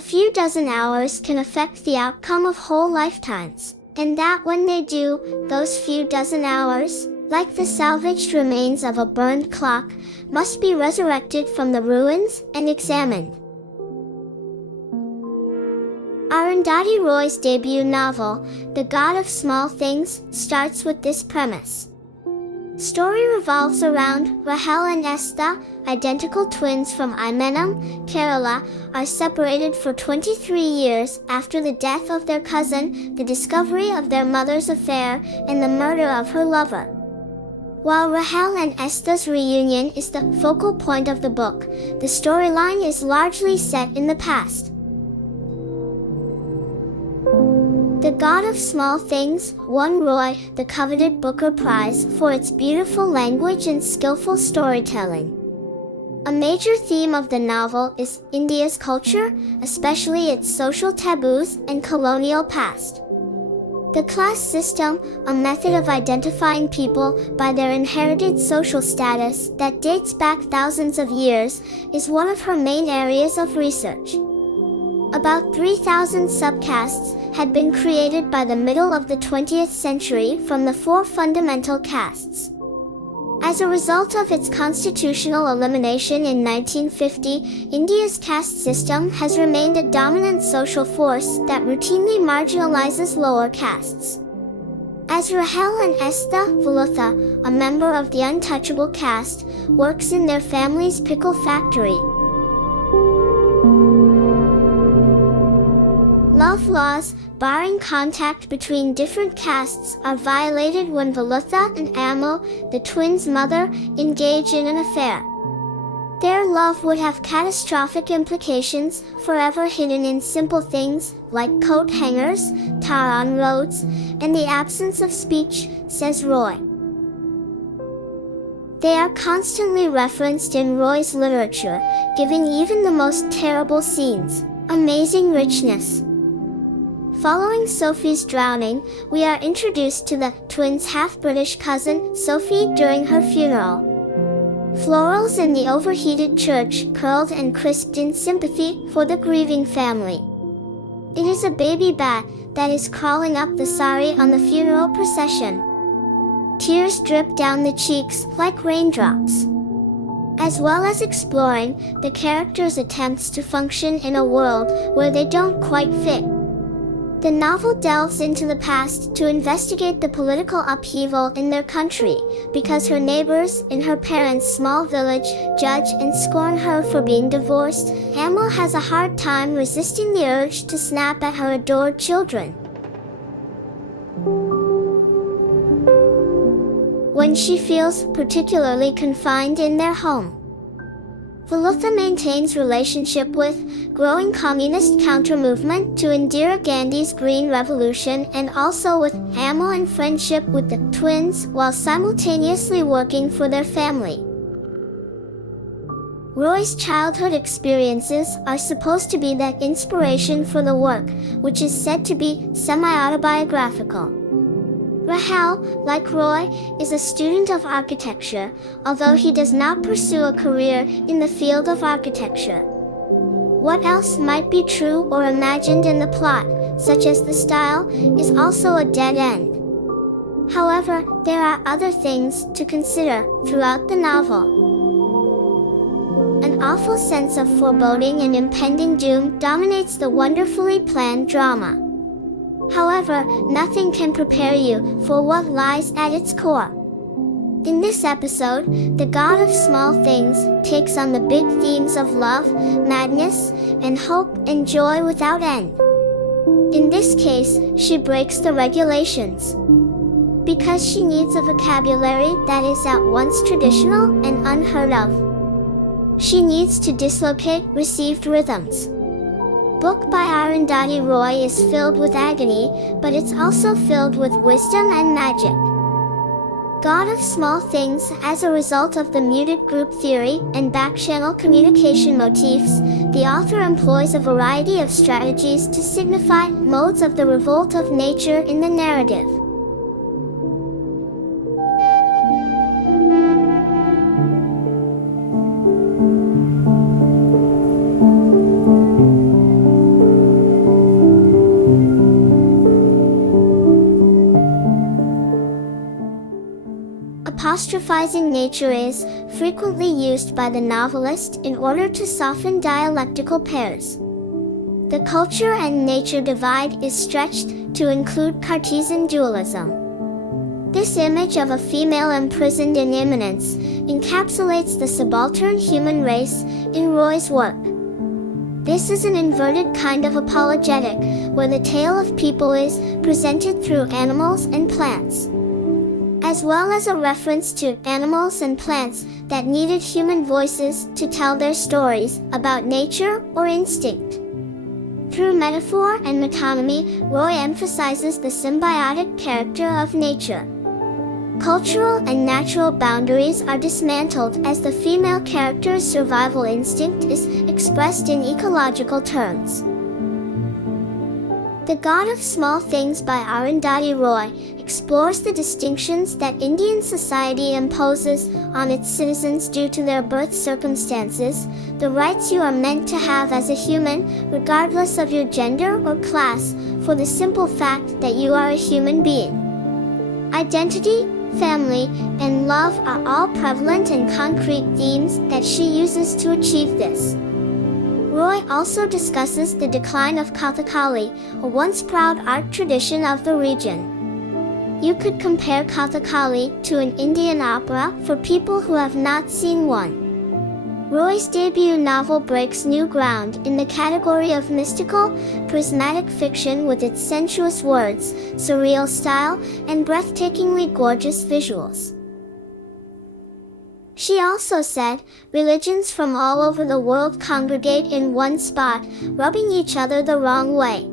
A few dozen hours can affect the outcome of whole lifetimes, and that when they do, those few dozen hours, like the salvaged remains of a burned clock, must be resurrected from the ruins and examined. Arundhati Roy's debut novel, The God of Small Things, starts with this premise. Story revolves around Rahel and Estha, identical twins from Imenam, Kerala, are separated for 23 years after the death of their cousin, the discovery of their mother's affair, and the murder of her lover. While Rahel and Estha's reunion is the focal point of the book, the storyline is largely set in the past. The God of Small Things won Roy the coveted Booker Prize for its beautiful language and skillful storytelling. A major theme of the novel is India's culture, especially its social taboos and colonial past. The class system, a method of identifying people by their inherited social status that dates back thousands of years, is one of her main areas of research. About 3,000 subcastes had been created by the middle of the 20th century from the 4 fundamental castes. As a result of its constitutional elimination in 1950, India's caste system has remained a dominant social force that routinely marginalizes lower castes. As Rahel and Estha Vilutha, a member of the untouchable caste, works in their family's pickle factory. Love laws, barring contact between different castes, are violated when Vilutha and Amo, the twins' mother, engage in an affair. Their love would have catastrophic implications, forever hidden in simple things like coat hangers, tar on roads, and the absence of speech, says Roy. They are constantly referenced in Roy's literature, giving even the most terrible scenes amazing richness. Following Sophie's drowning, we are introduced to the twins' half-British cousin, Sophie, during her funeral. Florals in the overheated church curled and crisped in sympathy for the grieving family. It is a baby bat that is crawling up the sari on the funeral procession. Tears drip down the cheeks like raindrops. As well as exploring the characters' attempts to function in a world where they don't quite fit. The novel delves into the past to investigate the political upheaval in their country, because her neighbors in her parents' small village judge and scorn her for being divorced. Amo has a hard time resisting the urge to snap at her adored children. When she feels particularly confined in their home. Vilutha maintains relationship with growing communist counter-movement to Indira Gandhi's Green Revolution, and also with Amo and friendship with the twins while simultaneously working for their family. Roy's childhood experiences are supposed to be the inspiration for the work, which is said to be semi-autobiographical. Rahel, like Roy, is a student of architecture, although he does not pursue a career in the field of architecture. What else might be true or imagined in the plot, such as the style, is also a dead end. However, there are other things to consider throughout the novel. An awful sense of foreboding and impending doom dominates the wonderfully planned drama. However, nothing can prepare you for what lies at its core. In this episode, the God of Small Things takes on the big themes of love, madness, and hope and joy without end. In this case, she breaks the regulations. Because she needs a vocabulary that is at once traditional and unheard of. She needs to dislocate received rhythms. Book by Arundhati Roy is filled with agony, but it's also filled with wisdom and magic. God of Small Things. As a result of the muted group theory and back-channel communication motifs, the author employs a variety of strategies to signify modes of the revolt of nature in the narrative. apostrophizing nature is frequently used by the novelist in order to soften dialectical pairs. The culture and nature divide is stretched to include Cartesian dualism. This image of a female imprisoned in immanence encapsulates the subaltern human race in Roy's work. This is an inverted kind of apologetic, where the tale of people is presented through animals and plants, as well as a reference to animals and plants that needed human voices to tell their stories about nature or instinct. Through metaphor and metonymy, Roy emphasizes the symbiotic character of nature. Cultural and natural boundaries are dismantled as the female character's survival instinct is expressed in ecological terms. The God of Small Things by Arundhati Roy explores the distinctions that Indian society imposes on its citizens due to their birth circumstances, the rights you are meant to have as a human, regardless of your gender or class, for the simple fact that you are a human being. Identity, family, and love are all prevalent and concrete themes that she uses to achieve this. Roy also discusses the decline of Kathakali, a once proud art tradition of the region. You could compare Kathakali to an Indian opera for people who have not seen one. Roy's debut novel breaks new ground in the category of mystical, prismatic fiction with its sensuous words, surreal style, and breathtakingly gorgeous visuals. She also said, religions from all over the world congregate in one spot, rubbing each other the wrong way.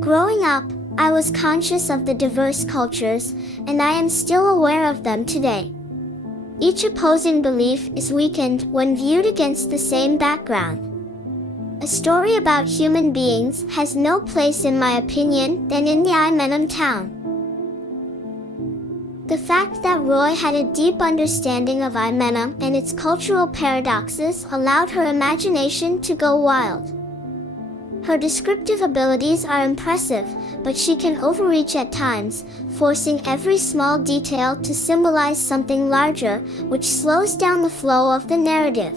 Growing up, I was conscious of the diverse cultures, and I am still aware of them today. Each opposing belief is weakened when viewed against the same background. A story about human beings has no place, in my opinion, than in the Imenam town. The fact that Roy had a deep understanding of Imenam and its cultural paradoxes allowed her imagination to go wild. Her descriptive abilities are impressive, but she can overreach at times, forcing every small detail to symbolize something larger, which slows down the flow of the narrative.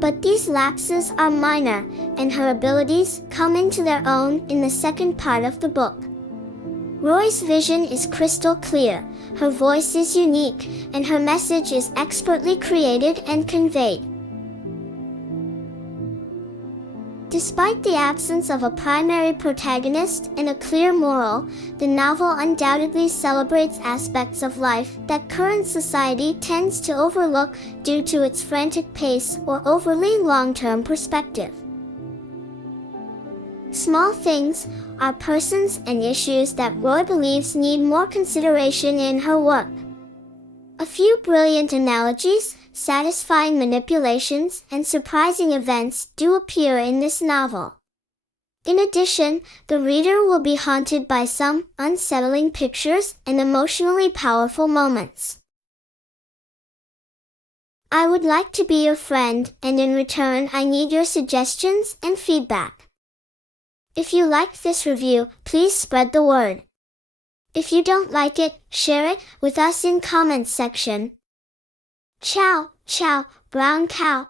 But these lapses are minor, and her abilities come into their own in the second part of the book. Roy's vision is crystal clear, her voice is unique, and her message is expertly created and conveyed. Despite the absence of a primary protagonist and a clear moral, the novel undoubtedly celebrates aspects of life that current society tends to overlook due to its frantic pace or overly long-term perspective. Small things are persons and issues that Roy believes need more consideration in her work. A few brilliant analogies, satisfying manipulations, and surprising events do appear in this novel. In addition, the reader will be haunted by some unsettling pictures and emotionally powerful moments. I would like to be your friend, and in return I need your suggestions and feedback. If you liked this review, please spread the word. If you don't like it, share it with us in comments section. Ciao, ciao, brown cow.